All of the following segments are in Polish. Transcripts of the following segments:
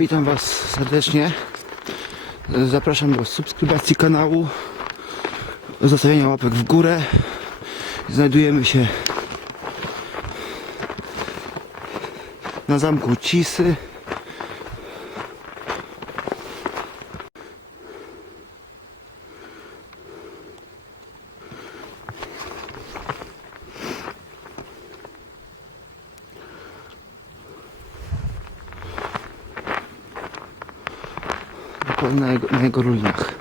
Witam Was serdecznie. Zapraszam do subskrybacji kanału, zostawienia łapek w górę. Znajdujemy się na zamku Cisy. Na jego, na jego ruinach.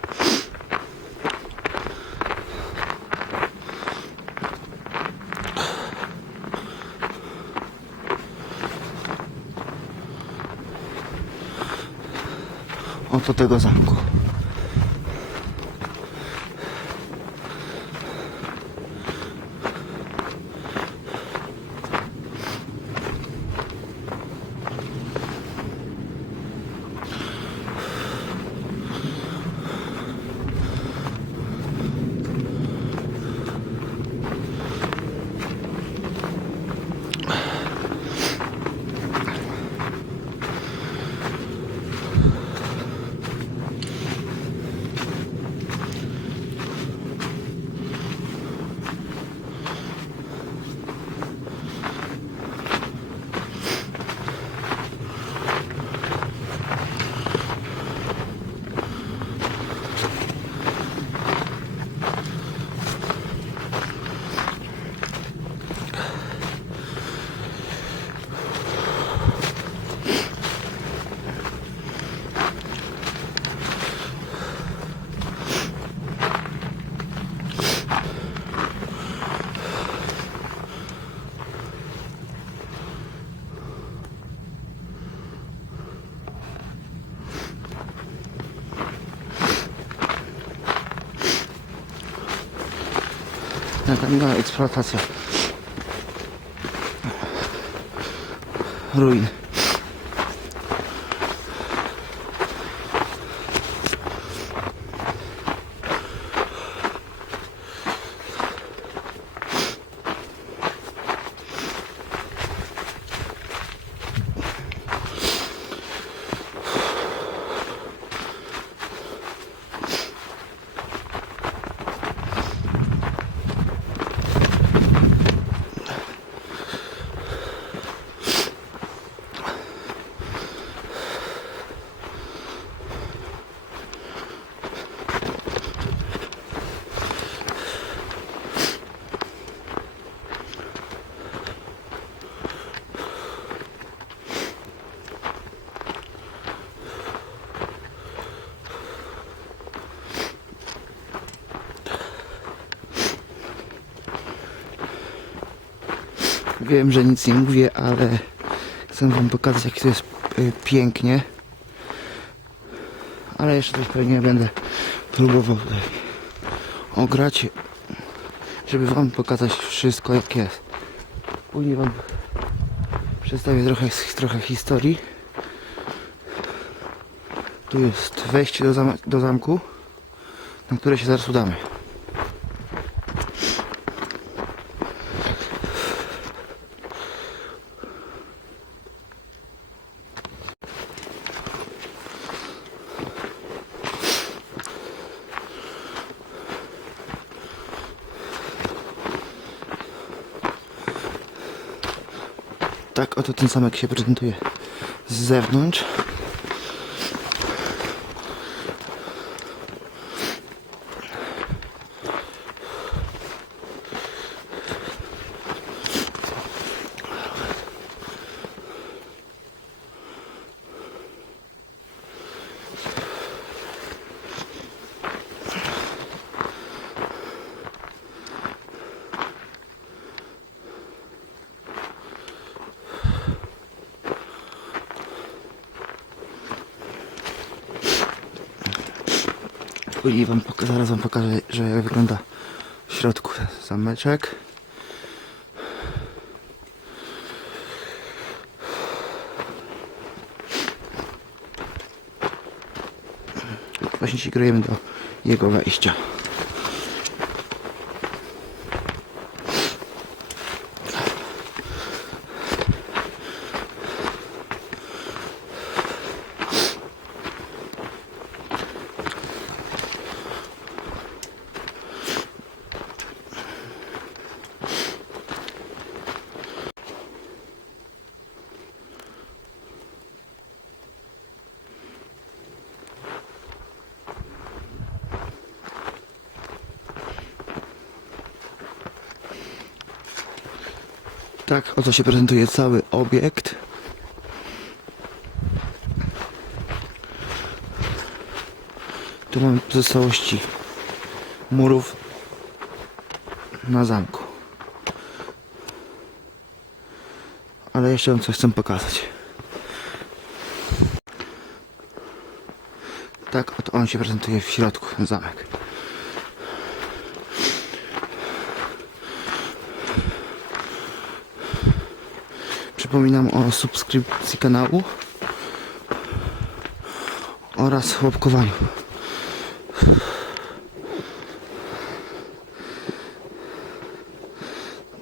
Oto tego zamku. Następna eksploatacja ruin. Wiem, że nic nie mówię, ale chcę wam pokazać jak to jest y, pięknie. Ale jeszcze coś pewnie będę próbował tutaj ograć, żeby wam pokazać wszystko jak jest. Później wam przedstawię trochę, trochę historii. Tu jest wejście do, zam do zamku, na które się zaraz udamy. Tak oto ten zamek się prezentuje z zewnątrz. I wam zaraz wam pokażę, że jak wygląda w środku zameczek. Właśnie się kierujemy do jego wejścia. Tak oto się prezentuje cały obiekt. Tu mamy pozostałości murów na zamku. Ale jeszcze wam coś chcę pokazać. Tak oto on się prezentuje w środku, zamek. Przypominam o subskrypcji kanału oraz łapkowaniu.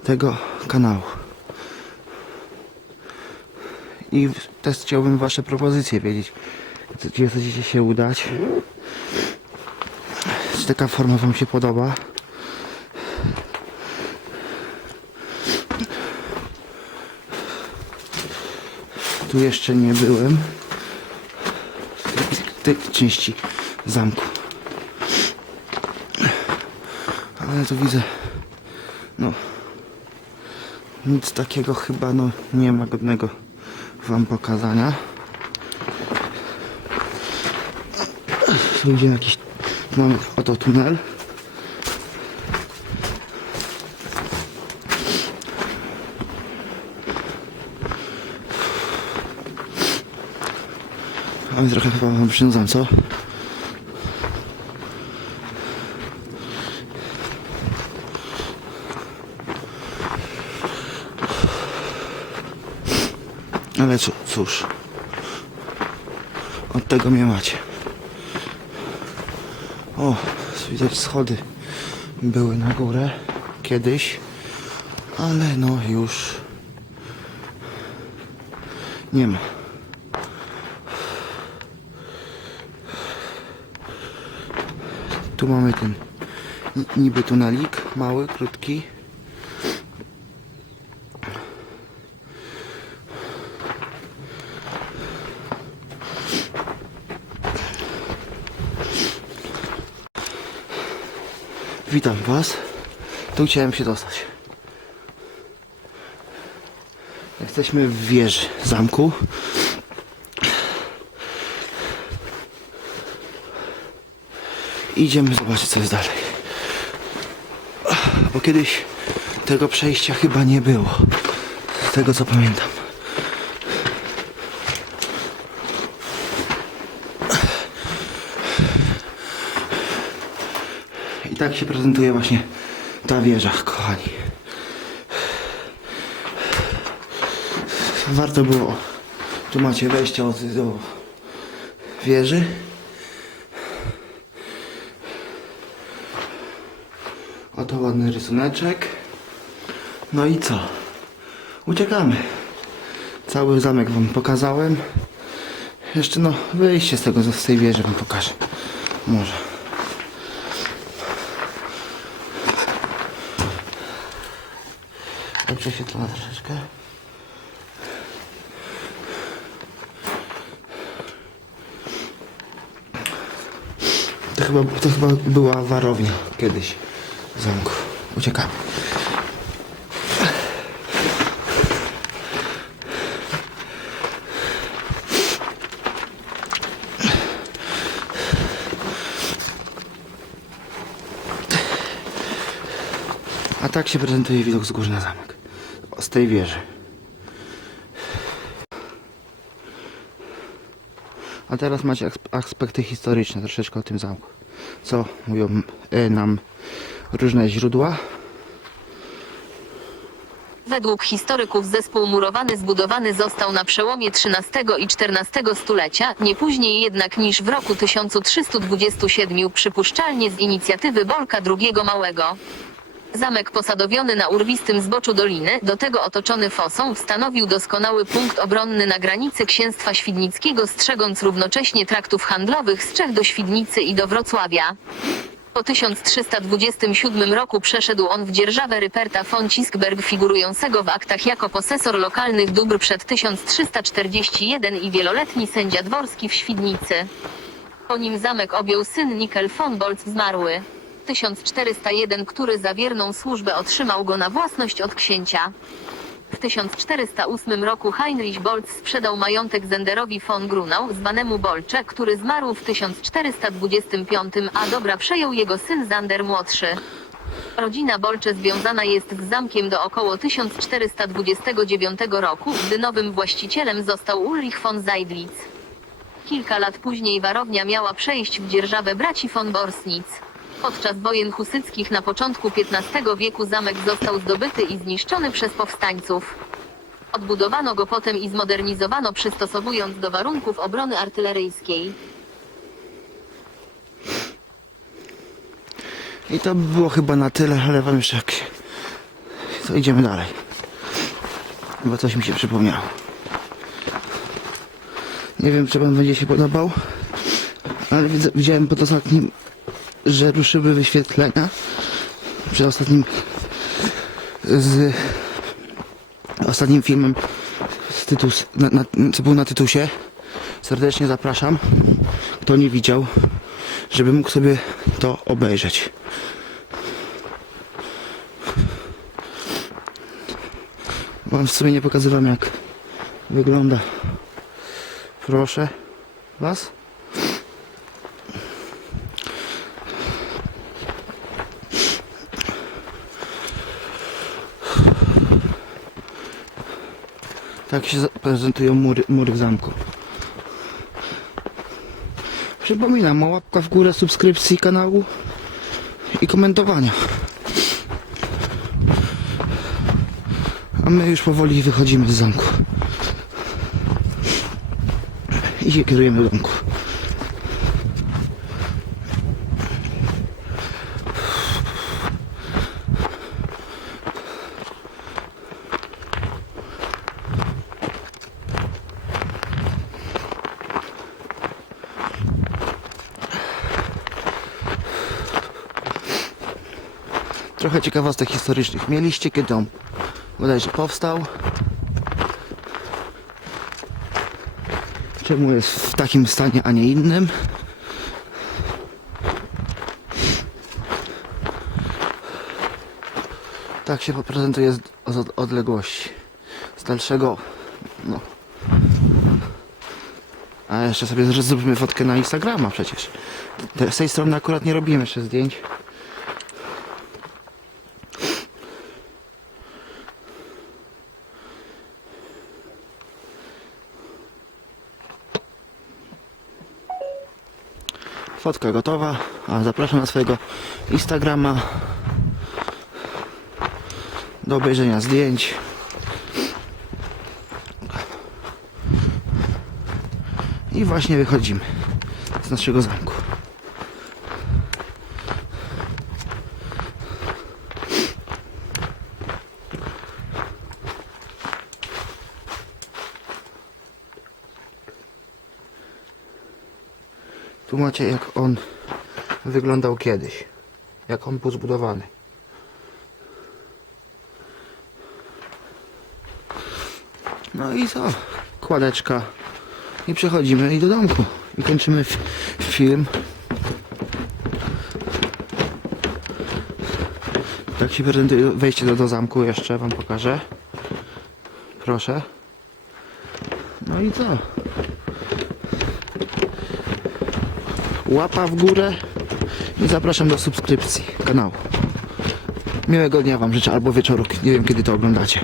tego kanału. I też chciałbym Wasze propozycje wiedzieć, gdzie chcecie się udać. Czy taka forma Wam się podoba? Tu jeszcze nie byłem. W tej części zamku. Ale tu widzę, no, nic takiego chyba no nie ma godnego wam pokazania. Tu idzie jakiś, mamy oto tunel. Ale trochę chyba wam przynudzam, co? Ale cóż, od tego mnie macie. O, widać schody były na górę kiedyś, ale no już nie ma. Tu mamy ten ni- niby tunelik, mały, krótki. Witam Was. Tu chciałem się dostać. Jesteśmy w wieży zamku. Idziemy zobaczyć co jest dalej. Bo kiedyś tego przejścia chyba nie było. Z tego co pamiętam. I tak się prezentuje właśnie ta wieża, kochani. Warto było. Tu macie wejście od, do wieży. Oto ładny rysuneczek. No i co? Uciekamy. Cały zamek wam pokazałem. Jeszcze no wyjście z tego z tej wieży wam pokażę. Może. Dobrze się to na troszeczkę. To chyba, to chyba była warownia kiedyś zamku. Uciekamy. A tak się prezentuje widok z góry na zamek. Z tej wieży. A teraz macie asp- aspekty historyczne troszeczkę o tym zamku. Co mówią e, nam różne źródła. Według historyków zespół murowany zbudowany został na przełomie XIII i XIV stulecia, nie później jednak niż w roku 1327 przypuszczalnie z inicjatywy Bolka II Małego. Zamek posadowiony na urwistym zboczu doliny, do tego otoczony fosą, stanowił doskonały punkt obronny na granicy księstwa świdnickiego, strzegąc równocześnie traktów handlowych z Czech do Świdnicy i do Wrocławia. Po 1327 roku przeszedł on w dzierżawę Ryperta von Ciskberg figurującego w aktach jako posesor lokalnych dóbr przed 1341 i wieloletni sędzia dworski w Świdnicy. Po nim zamek objął syn Nikel von Bolz zmarły. 1401, który za wierną służbę otrzymał go na własność od księcia. W 1408 roku Heinrich Bolz sprzedał majątek Zenderowi von Grunau, zwanemu Bolcze, który zmarł w 1425, a dobra przejął jego syn Zander młodszy. Rodzina Bolcze związana jest z zamkiem do około 1429 roku, gdy nowym właścicielem został Ulrich von Seydlitz. Kilka lat później warownia miała przejść w dzierżawę braci von Borsnitz. Podczas wojen husyckich na początku XV wieku zamek został zdobyty i zniszczony przez powstańców. Odbudowano go potem i zmodernizowano przystosowując do warunków obrony artyleryjskiej. I to by było chyba na tyle, ale wam jeszcze jak. To idziemy dalej. Bo coś mi się przypomniało. Nie wiem, czy wam będzie się podobał, ale widziałem pod ostatnim, że ruszyły wyświetlenia. Przy ostatnim z ostatnim filmem z tytus, na, na, co był na tytusie. Serdecznie zapraszam, kto nie widział, żeby mógł sobie to obejrzeć. Wam w sumie nie pokazywałem jak wygląda. Proszę Was. Tak się prezentują mury, mury w zamku. Przypominam o łapka w górę, subskrypcji kanału i komentowania. A my już powoli wychodzimy z zamku. I się kierujemy do domku. Trochę ciekawostek historycznych mieliście, kiedy on bodajże powstał. Czemu jest w takim stanie, a nie innym? Tak się prezentuje z, odległości. Z dalszego, no. A jeszcze sobie zr- zrobimy fotkę na Instagrama przecież. Z tej strony akurat nie robimy jeszcze zdjęć. Fotka gotowa, a zapraszam na swojego Instagrama do obejrzenia zdjęć. I właśnie wychodzimy z naszego zamku. Macie jak on wyglądał kiedyś. Jak on był zbudowany. No i co? Kładeczka. I przechodzimy i do domku. I kończymy film. Tak się prezentuje wejście do, do zamku jeszcze wam pokażę. Proszę. No i co? Łapa w górę i zapraszam do subskrypcji kanału. Miłego dnia Wam życzę albo wieczoru, nie wiem kiedy to oglądacie.